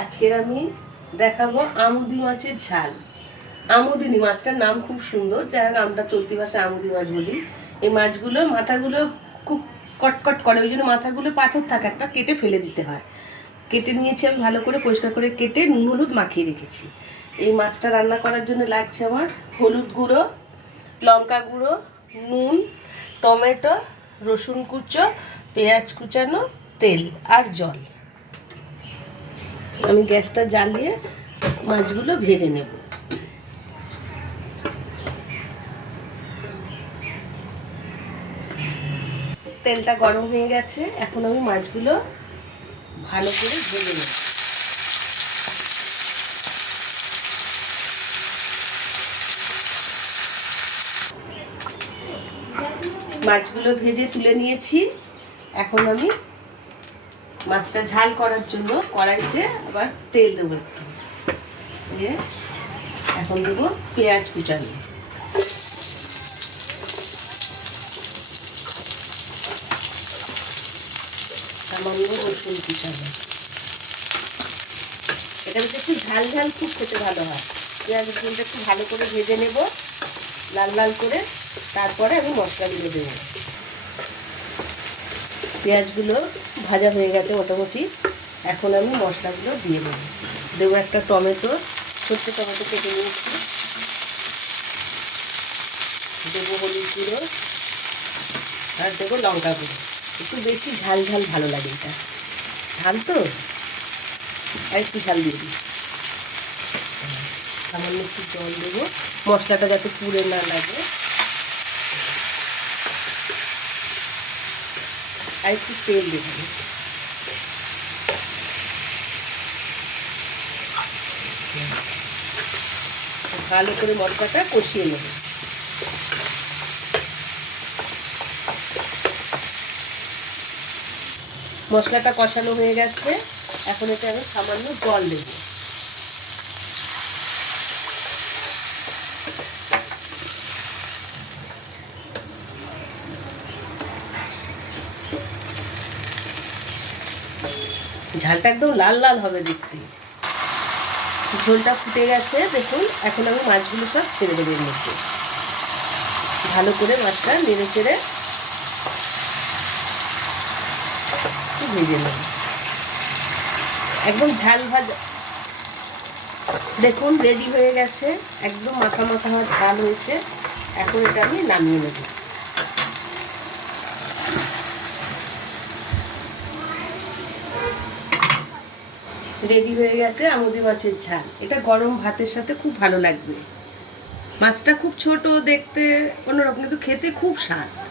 আজকের আমি দেখাবো আমুদি মাছের ঝাল। আমুদিনী মাছটার নাম খুব সুন্দর, যারা নামটা চলতি ভাষায় আমুদি মাছ বলি। এই মাছগুলো মাথাগুলো খুব কটকট করে, ওই জন্য মাথাগুলো পাথর থাকে, একটা কেটে ফেলে দিতে হয়। কেটে নিয়েছি আমি ভালো করে, পরিষ্কার করে কেটে নুন হলুদ মাখিয়ে রেখেছি। এই মাছটা রান্না করার জন্য লাগছে আমার হলুদ গুঁড়ো, লঙ্কা গুঁড়ো, নুন, টমেটো, রসুন কুচো, পেঁয়াজ কুচানো, তেল আর জল। আমি গ্যাসটা জ্বালিয়ে মাছগুলো ভেজে নেব। তেলটা গরম হয়ে গেছে, এখন আমি মাছগুলো ভালো করে ভেজে নেব। মাছগুলো ভেজে তুলে নিয়েছি, এখন আমি মাছটা ঝাল করার জন্য কড়াইতে আবার তেল দেবো দিয়ে এখন দেবো পেঁয়াজ কুচানো। সামান্য রসুন কুচানো। এটা হচ্ছে একটু ঝাল ঝাল, খুব খেতে ভালো হয়। পেঁয়াজ রসুনটা একটু ভালো করে ভেজে নেব, লাল লাল করে। তারপরে আমি মশলাগুলো দেবো। পেঁয়াজগুলো ভাজা হয়ে গেছে মোটামুটি। এখন আমি মশলাগুলো দিয়ে দেবো। দেবো একটা টমেটো ছোট্ট টমেটো কেটে নিয়েছি। দেবো হলুদ গুঁড়ো আর দেবো লঙ্কা গুঁড়ো। একটু বেশি ঝাল ঝাল ভালো লাগে এটা। ঝাল তো? আর একটু ঝাল দিয়ে দিই। সামান্য একটু জল দেবো। মশলাটা যাতে পুড়ে না লাগে। আর একটু তেল দেবো। ভালো করে মশলাটা কষিয়ে নেব। মশলাটা কষানো হয়ে গেছে। এখন এটা আমি সামান্য জল দেবো। ঝালটা একদম লাল লাল হবে দেখতে। ঝোলটা ফুটে গেছে, দেখুন, এখন আমি মাছগুলো সব ছেড়ে দেবো এর মধ্যে। ভালো করে মাছটা নেড়ে চেড়ে ভেজে নেব। একদম ঝাল ভাজা। দেখুন রেডি হয়ে গেছে, একদম মাথা মাথা হওয়ার ঝাল হয়েছে। এখন এটা আমি নামিয়ে নেব। রেডি হয়ে গেছে, আমুদি মাছের ঝাল। এটা গরম ভাতের সাথে খুব ভালো লাগবে। মাছটা খুব ছোট, দেখতে অন্যরকম, কিন্তু খেতে খুব স্বাদ।